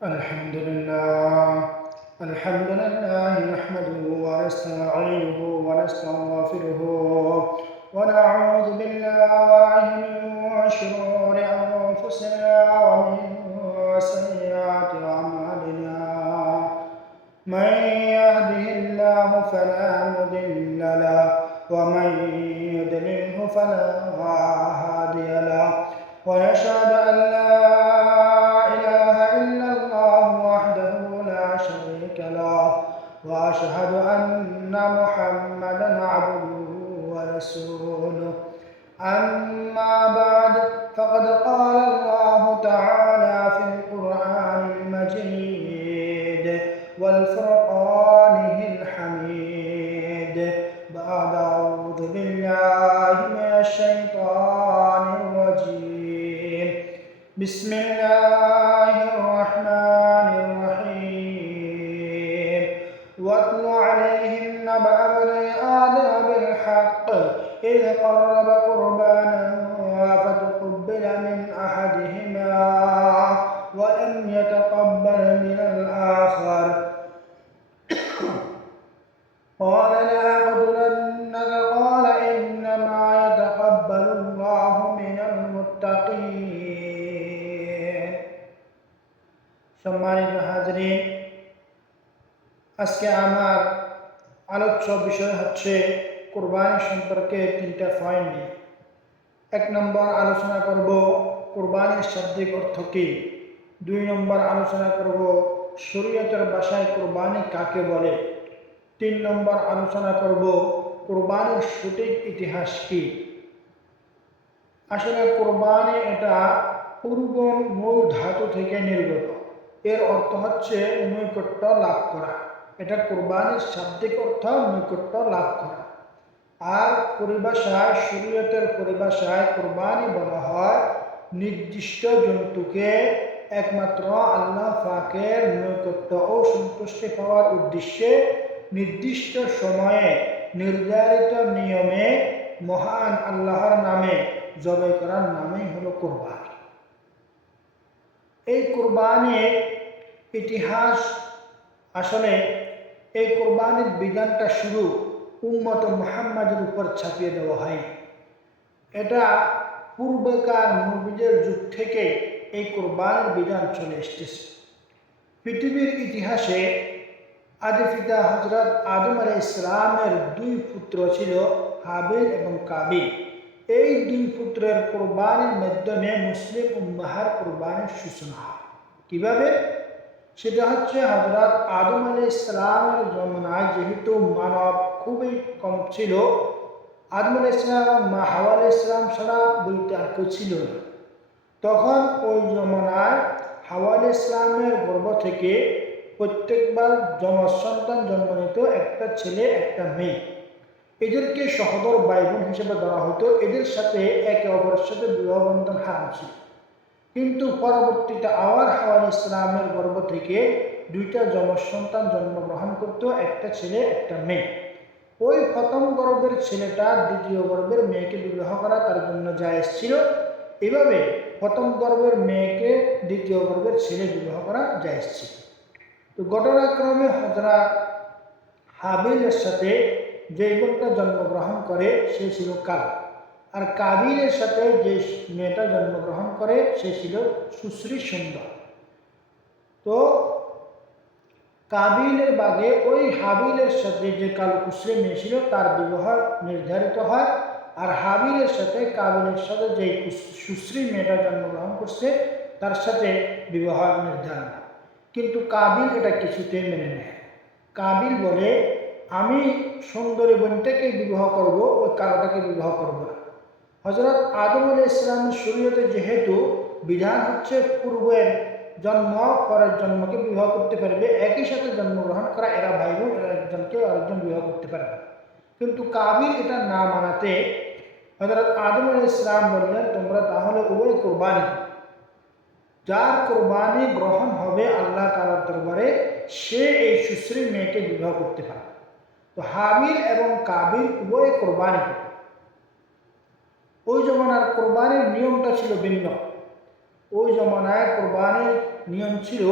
الحمد لله نحمده ونستعينه ونستغفره ونعوذ بالله من شرور أنفسنا ومن سيئات أعمالنا. من يهده الله فلا مضل له ومن يضلله فلا هادي له، ويشهد أن لا إله إلا الله وحده لا شريك له، وأشهد أن محمدا عبده ورسوله. أما بعد، فقد قال الله تعالى في القرآن المجيد والفرقان الحميد بعد أعوذ بالله من الشيطان الرجيم. بسم الله الرحمن الرحيم. واتل عليهم نبأ ابني آدم بالحق إذ قرب قربانا فتقبل من أحدهما ولم يتقبل من الآخر قال لأقتلنك قال إنما يتقبل الله من المتقين. সম্মানিত হাজরিন, আজকে আমার আলোচ্য বিষয় হচ্ছে কুরবানি সম্পর্কে 3টা পয়েন্ট নিয়ে। 1 নম্বর আলোচনা করব কুরবানির শাব্দিক অর্থ কী। 2 নম্বর আলোচনা করব শরীয়তের ভাষায় কুরবানি কাকে বলে। 3 নম্বর আলোচনা করব কুরবানির সঠিক ইতিহাস কী। আসলে কুরবানি এটা পূর্বর মূল ধাতু থেকে নির্গত। এর অর্থ হচ্ছে নৈকট্য লাভ করা। এটা কুরবানির শাব্দিক অর্থ নৈকট্য লাভ করা। আর পরিভাষায়, শরীয়তের পরিভাষায় কুরবানি বলা হয় নির্দিষ্ট জন্তুকে একমাত্র আল্লাহ পাকের নৈকট্য ও সন্তুষ্টি পাওয়ার উদ্দেশ্যে নির্দিষ্ট সময়ে নির্ধারিত নিয়মে মহান আল্লাহর নামে জবাই করার নামই হলো কুরবানি। এই কুরবানির ইতিহাস, আসলে এই কুরবানির বিধানটা শুরু উম্মত মুহাম্মাদের উপর ছাপিয়ে দেওয়া হয়। এটা পূর্বেকার নবীদের যুগ থেকে এই কুরবানির বিধান চলে এসেছে। পৃথিবীর ইতিহাসে আদি পিতা হযরত আদম আলাইহিস সালামের 2 পুত্র ছিল, হাবিল এবং কাবিল। এই 2 পুত্রের কুরবানির মাধ্যমে মুসলিম উম্মাহর কুরবানির সূচনা হয়। কিভাবে? সেটা হচ্ছে হযরত আদম আলাইহিস সালামের জমানায় যেহেতু মানব খুবই কম ছিল, আদম আলাইহিস সালাম মা হাওয়া আলাইহিস সালাম ছাড়া বলতে আর কেউ ছিল না। তখন ওই জমানায় হাওয়া আলাইহিস সালামের গর্ভ থেকে প্রত্যেকবার যমজ সন্তান জন্ম নিত, একটা ছেলে একটা মেয়ে। এদেরকে সহোদর ভাই বোন হিসেবে ধরা হতো। এদের সাথে একে অপরের সাথে বিবাহ বন্ধন হারাম ছিল। কিন্তু পরবর্তীতে আবার হাওয়া আলাইহিস সালামের গর্ভ থেকে 2টা যমজ সন্তান জন্মগ্রহণ করত, একটা ছেলে একটা মেয়ে। ওই প্রথম গর্ভের ছেলেটা দ্বিতীয় গর্ভের মেয়েকে বিবাহ করা তার জন্য জায়েজ ছিল। এভাবে প্রথম গর্ভের মেয়েকে দ্বিতীয় গর্ভের ছেলে বিবাহ করা জায়েজ ছিল। তো ঘটনাক্রমে হযরত হাবিলের সাথে যে বোনটা জন্মগ্রহণ করে সে ছিল কাবিল, আর কাবিলের সাথে যে মেয়েটা জন্মগ্রহণ করে সে ছিল সুশ্রী সুন্দর। তো কাবিলের বাগে ওই হাবিলের সাথে যে কালো কুশ্রী মেয়ে ছিল তার বিবাহ নির্ধারিত হয়, আর হাবিলের সাথে কাবিলের সাথে যে সুশ্রী মেয়েটা জন্মগ্রহণ করছে তার সাথে বিবাহ নির্ধারণ হয়। কিন্তু কাবিল এটা কিছুতেই মেনে নেয়। কাবিল বলে, আমি সুন্দরী বোনটাকে বিবাহ করব, ওই কালোটাকে বিবাহ করব না। হযরত আদম আলাইহিস সালামের শরীয়তে যেহেতু বিধান হচ্ছে পূর্বের জন্ম পরের জন্মকে বিবাহ করতে পারবে, একই সাথে জন্মগ্রহণ করা এরা ভাই বোন, এরা একজনকে আরেকজন বিবাহ করতে পারবে। কিন্তু কাবিল এটা না মানাতে হযরত আদম আলাইহিস সালাম বললেন, তোমরা তাহলে উভয় কুরবানি, যার কুরবানি গ্রহণ হবে আল্লাহ তাআলার দরবারে সে এই সুশ্রী মেয়েকে বিবাহ করতে পারে। তো হাবিল এবং কাবিল উভয় কুরবানি করে। ওই জমানার কোরবানির নিয়মটা ছিল ভিন্ন। ওই জমানায় কোরবানির নিয়ম ছিল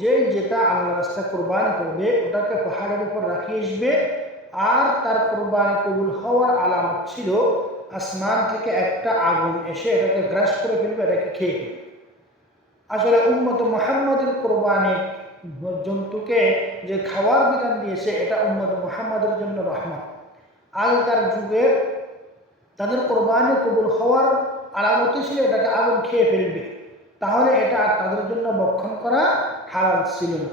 যে যেটা আল্লাহ রাস্তা কোরবানি করবে ওটাকে পাহাড়ের উপর রাখিয়ে আসবে, আর তার কোরবানি কবুল হওয়ার আলামত ছিল আসমান থেকে একটা আগুন এসে এটাকে গ্রাস করে ফেলবে, এটাকে খেয়ে ফেলবে। আসলে উম্মত মুহাম্মাদের কোরবানি জন্তুকে যে খাওয়ার বিধান দিয়েছে এটা উম্মত মুহাম্মাদের জন্য রহমত। আগেকার যুগে তাদের কোরবানি কবুল হওয়ার আলামতই ছিল এটাকে আগুন খেয়ে ফেলবে, তাহলে এটা আর তাদের জন্য ভক্ষণ করা হালাল ছিল না।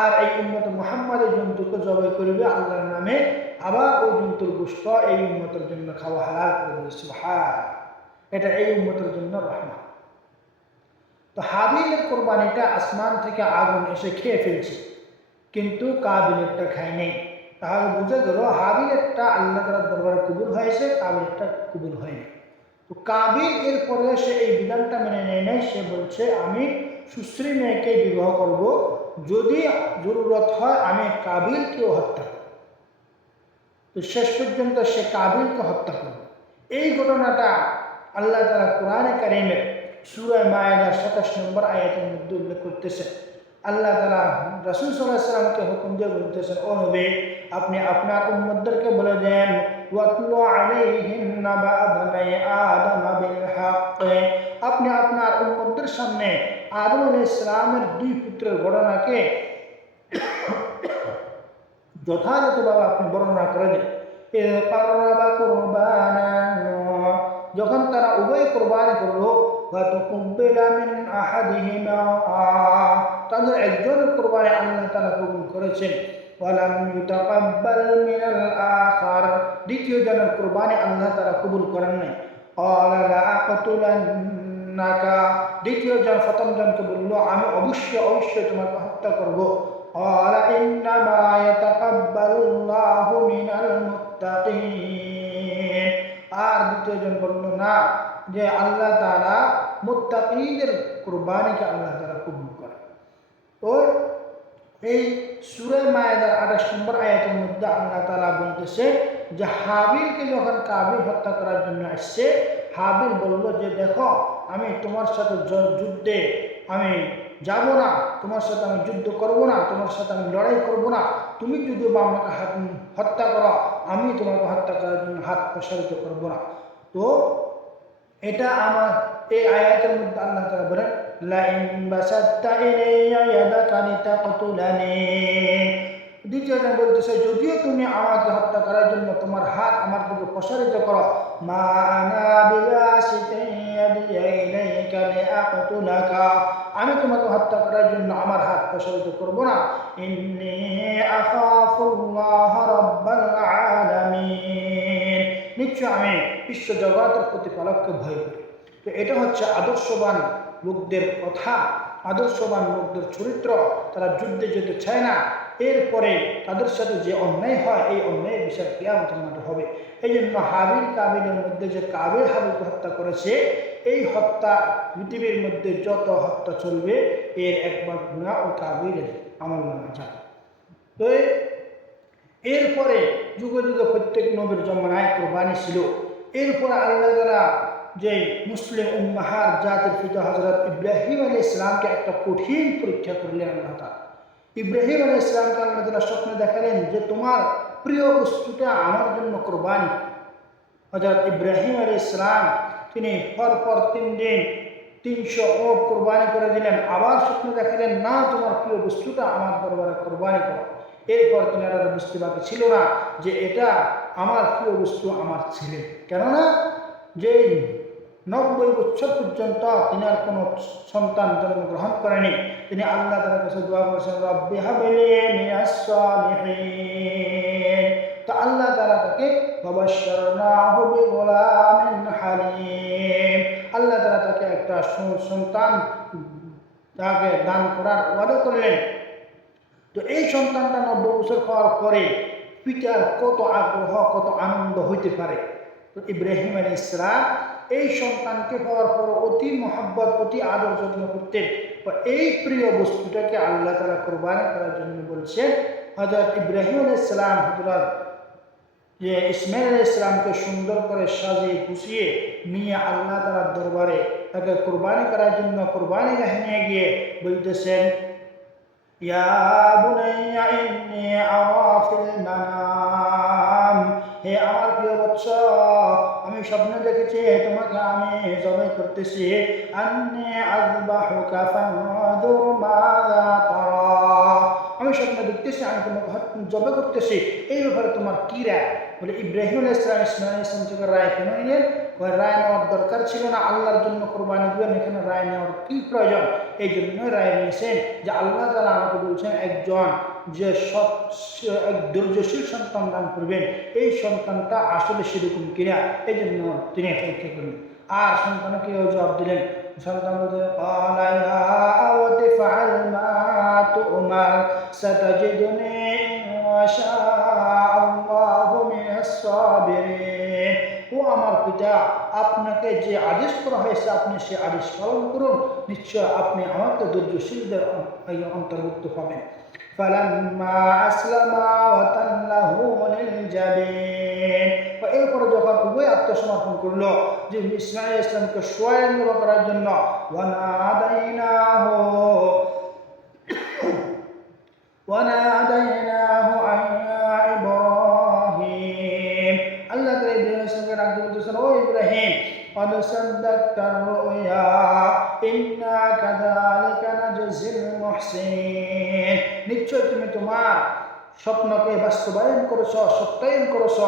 আর এই উম্মত মুহাম্মাদের জন্তুকে জবাই করবে আল্লাহর নামে, আবার ওই জন্তুর গোশত এই উম্মতের জন্য খাওয়া হালাল করে দিয়েছে। সুবহান, এটা এই উম্মতের জন্য রহমত। তো হাবিলের কোরবানিটা আসমান থেকে আগুন এসে খেয়ে ফেলছে, কিন্তু কাবিলেরটা খায় নেই। তাহলে বুঝে গেল হাবিলেরটা আল্লাহ তাআলার দরবারে কবুল হয়েছে, কাবিলেরটা কবুল হয়নি। তো কাবিল এরপরে সে এই বিধানটা মেনে নেয় নাই, সে বলছে আমি সুশ্রী মেয়েকে বিবাহ করব, যদি জরুরত হয় আমি কাবিলকেও হত্যা করব। তো শেষ পর্যন্ত সে কাবিলকে হত্যা করবে। এই ঘটনাটা আল্লাহ তাআলা কোরআনে কারীমে সূরা মায়েদার 27 নম্বর আয়াতের মধ্যে উল্লেখ করতেছেন। আল্লাহ তাআলা রাসূল সাল্লাল্লাহু আলাইহি ওয়াসাল্লামকে হুকুম দিয়ে বলতেছেন, ও নবী আপনি আপনার উম্মতদেরকে বলে দেন ওয়াতলু আলাইহিম নাবা বানি আদম বিল হক, আপনি আপনার উম্মতদের সামনে আদম আলাইহিস সালামের দুই পুত্রের ঘটনাকে যথাযথভাবে আপনি বর্ণনা করে দেন। যখন তারা উভয় কোরবানি করলো, তাদের একজনের কোরবানি আল্লাহ তাআলা কবুল করেছেন, দ্বিতীয় জনের কোরবানি আল্লাহ তাআলা কবুল করেন নাই। দ্বিতীয় জন প্রথম জনকে বলল আমি অবশ্যই তোমাকে হত্যা করবো। আর দ্বিতীয় জন বলল না, যে আল্লাহ তাআলা মুত্তাকিদের কুরবানিকে আল্লাহ তাআলা কবুল করে। তো এই সূরা মায়েদার 28 নম্বর আয়াতের মধ্যে আল্লাহ তাআলা বলতেছে যে হাবিলকে যখন কাবিল হত্যা করার জন্য আসছে, হাবিল বলল যে দেখো আমি তোমার সাথে যুদ্ধে আমি যাব না, তোমার সাথে আমি যুদ্ধ করব না, তোমার সাথে আমি লড়াই করব না, তুমি যদি আমাকে হত্যা করো আমি তোমাকে হত্যা করার জন্য হাত প্রসারিত করব না। তো এটা আমার এই আয়াতের মধ্যে আল্লাহ তাআলা বলেন লাইন বাসাত্তা ইলাইয়া ইয়াদাকা লিতাকতুলানি, দ্বিতীয় জন বলতেছে যদিও তুমি আমাকে হত্যা করার জন্য তোমার হাত আমার দিকে প্রসারিত করো, মা আনা বিবাসিতিন ইয়াদিয়া ইলাইকা লিআকতুলাকা, আমি তোমাকে হত্যা করার জন্য আমার হাত প্রসারিত করব না। ইন্নী আখাফুল্লাহ রাব্বাল আলামিন, নিশ্চয় আমি বিশ্ব জগতের প্রতিপালককে ভয় করি। তো এটা হচ্ছে আদর্শবান লোকদের কথা, আদর্শবান লোকদের চরিত্র। তারা যুদ্ধে যেতে চায় না, এরপরে তাদের সাথে যে অন্যায় হয় এই অন্যায়ের বিচার কিয়ামতের মাঠে হবে। এই জন্য হাবিল কাবিলের মধ্যে যে কাবিল হাবিলকে হত্যা করেছে, এই হত্যা পৃথিবীর মধ্যে যত হত্যা চলবে এর একবার গুনাহ ও কাবিলের আমলনামা যাবে। তো এরপরে যুগে যুগে প্রত্যেক নবীর জমানায় কোরবানি ছিল। এরপরে আল্লাহ তাআলা যে মুসলিম উম্মাহার জাতির পিতা হযরত ইব্রাহিম আলাইহিস সালামকে একটা কঠিন পরীক্ষা করলেন আল্লাহ তাআলা। ইব্রাহিম আলাইহিস সালামকে আল্লাহ তাআলা স্বপ্নে দেখালেন যে তোমার প্রিয় বস্তুটা আমার জন্য কোরবানি। হযরত ইব্রাহিম আলাইহিস সালাম তিনি পরপর 3 দিন 300 ওট কোরবানি করে দিলেন, আবার স্বপ্নে দেখালেন না তোমার প্রিয় বস্তুটা আমার দরবারে কোরবানি করো। এরপর তিনারা বুঝতে বাকি ছিল না যে এটা আমার প্রিয় বস্তু আমার ছেলে, কেননা যে 90 বছর পর্যন্ত তিনার কোনো সন্তান জন্মগ্রহণ করেনি। তিনি আল্লাহ তাআলার কাছে দোয়া করেছেন রব্বি হাবলি মিনাস সালিহিন। তো আল্লাহ তাআলা তাকে ওয়াবাশশারনাহু বিগুলামিন হালিম, আল্লাহ তাআলা তাকে একটা সন্তান তাকে দান করার ওয়াদা করলেন। তো এই সন্তানটা 90 বছর হওয়ার পরে পিতার কত আগ্রহ কত আনন্দ হইতে পারে। তো ইব্রাহিম আলাইহিস সালাম এই সন্তানকে পাওয়ার পর অতি মহব্বত অতি আদর যত্ন করতেন। এই প্রিয় বস্তুটাকে আল্লাহ তাআলা কোরবানি করার জন্য বলছেন। হযরত ইব্রাহিম আলাইহিস সালাম হযরত ইসমাঈল আলাইহিস সালামকে সুন্দর করে সাজিয়ে গুছিয়ে নিয়ে আল্লাহ তাআলার দরবারে তাকে কোরবানি করার জন্য কোরবানি গাহে নিয়ে গিয়ে বলতেছেন, ইয়া বুনাইয়া ইন্নী আরা ফিল মানাম, হে আমার প্রিয় বৎস, আমি স্বপ্নে দেখেছি তোমাকে আমি জবাই করতেছি। আন্নী আযবাহুকা ফানজুর মাযা তারা, আমি স্বপ্নে দেখতেছি আমি তোমাকে জবাই করতেছি, এই ব্যাপারে তোমার কি রায়? বলে ইব্রাহিম আলাইহিস সালাম ইসমাঈল আলাইহিস সালাম থেকে রায় কেন নিলেন? রায় নেওয়ার দরকার ছিল না, আল্লাহর জন্য কোরবানি দিবেন, এখানে রায় নেওয়ার কি প্রয়োজন? এই জন্য রায় নিয়েছেন যে আল্লাহ তাআলা আমাকে বলছেন একজন যে সৎ এক ধৈর্যশীল সন্তান দান করবেন, এই সন্তানটা আসলে সেরকম কিনা, এই জন্য তিনি পরীক্ষা করলেন। আর সন্তানকে জবাব দিলেন, সন্তান বলতে ক্বালা ইয়া আবাতি ফাআল মা তু'মার সাতাজিদুনি ইনশা আল্লাহু মিনাস সাবিরিন, ও আমার পিতা, আপনাকে যে আদেশ করা হয়েছে আপনি সে আদেশ পালন করুন, নিশ্চয় আপনি আমাকে ধৈর্যশীলদের অন্তর্ভুক্ত পাবেন। ফালাম্মা আসলামা ওয়া তাল্লাহু লিল জাবিন, এরপরে যখন উভয় আত্মসমর্পণ করলো যে ইসমাঈল ইসলামকে সোয়ায়ন করার জন্য, ওয়ানাদাইনাহু আন ইয়া ইব্রাহিম, আল্লাহ তাআলা ইব্রাহিম ইসলামকে ডাক দিয়ে বলতেছেন, ও ইব্রাহিম, قد صدقت الرؤيا إنا كذلك نجزي المحسنين, নিশ্চয় তুমি তোমার স্বপ্নকে বাস্তবায়ন করেছ, সত্যায়ন করেছ,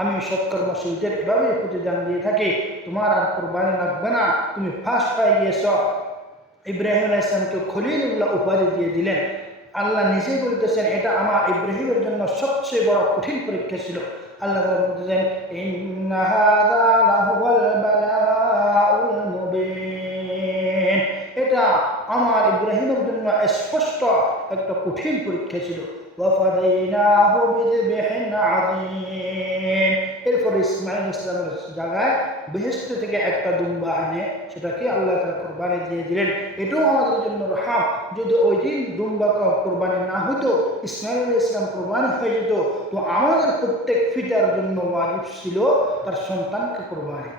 আমি সৎকর্মশীলদের এভাবেই প্রতিদান দিয়ে থাকি, তোমার আর কোরবানি লাগবে না, তুমি ফাঁস পেয়ে গিয়েছ। ইব্রাহিম আলাইহিস সালামকে খলিলুল্লাহ উপাধি দিয়ে দিলেন। আল্লাহ নিজেই বলতেছেন এটা আমার ইব্রাহিমের জন্য সবচেয়ে বড় কঠিন পরীক্ষা ছিল। আল্লাহ তাআলা বলতেছেন, ইন্না হাযা লাহুয়াল বালাউল মুবিন, এটা আমার ইব্রাহিমের জন্য স্পষ্ট একটা কঠিন পরীক্ষা ছিল। ওয়া ফাদাইনাহু বিযিবহিন আযীম, এরপরে ইসমাঈল ইসলামের জায়গায় বেহেশত থেকে একটা দুম্বা আনে সেটাকে আল্লাহ তাআলা কোরবানি দিয়ে দিলেন। এটাও আমাদের জন্য রহম, যদি ওই দিন দুম্বা কোরবানি না হতো, ইসমাঈল ইসলাম কোরবানি হয়ে যেত, তো আমাদের প্রত্যেক পিতার জন্য ওয়াজিব ছিল তার সন্তানকে কোরবানি।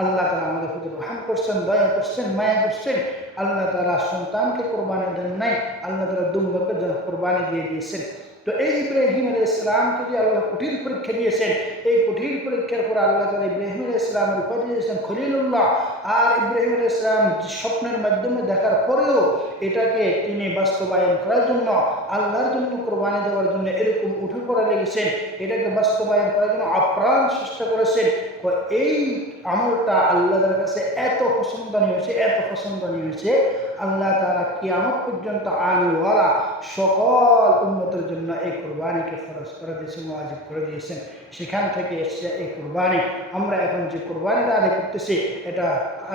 আল্লাহ তাআলা আমাদের প্রতি রহম করছেন, দয়া করছেন, মায়া করছেন। আল্লাহ তাআলা সন্তানকে কোরবানি দেন নাই, আল্লাহ তাআলা দুম্বাকে কোরবানি দিয়ে দিয়েছেন। তো এই ইব্রাহিম আলাইহিস সালামকে যে আল্লাহ কঠিন পরীক্ষা দিয়েছেন, এই কঠিন পরীক্ষার পর আল্লাহ তাআলা ইব্রাহিম আলাইহিস সালামের উপাধি দিয়েছেন খলিলুল্লাহ। আর ইব্রাহিম আলাইহিস সালাম স্বপ্নের মাধ্যমে দেখার পরেও এটাকে তিনি বাস্তবায়ন করার জন্য, আল্লাহর জন্য কোরবানি দেওয়ার জন্য এরকম উঠে পড়া লেগেছেন, এটাকে বাস্তবায়ন করার জন্য আপ্রাণ চেষ্টা করেছেন। এই আমলটা আল্লাহর কাছে এত পছন্দনীয় হয়েছে, এত পছন্দনীয় হয়েছে, আল্লাহ তাআলা কিয়ামত পর্যন্ত আনওয়ালা সকল উম্মতের জন্য এই কোরবানিকে ফরজ করে দিয়েছেন, ওয়াজিব করে দিয়েছেন। সেখান থেকে এসেছে এই কোরবানি। আমরা এখন যে কোরবানিটা আদায় করতেছি এটা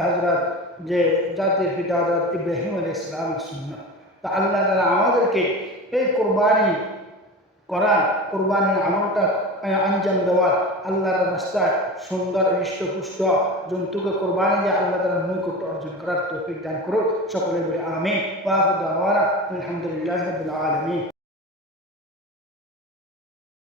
হযরত যে জাতির পিতা হযরত ইব্রাহিম আলাইহিস সালামের সুন্নাত। তো আল্লাহ তাআলা আমাদেরকে এই কোরবানি করা, কোরবানির আমলটা আঞ্জাম দেওয়ার, আল্লাহর রাস্তায় সুন্দর হৃষ্টপুষ্ট জন্তুকে কোরবানি দিয়ে আল্লাহ তাআলার নৈকট্য অর্জন করার তৌফিক দান করুন। সকলে বলি আমিন। ওয়া আখিরু দাওয়ানা আলহামদুলিল্লাহি রাব্বিল আলামিন।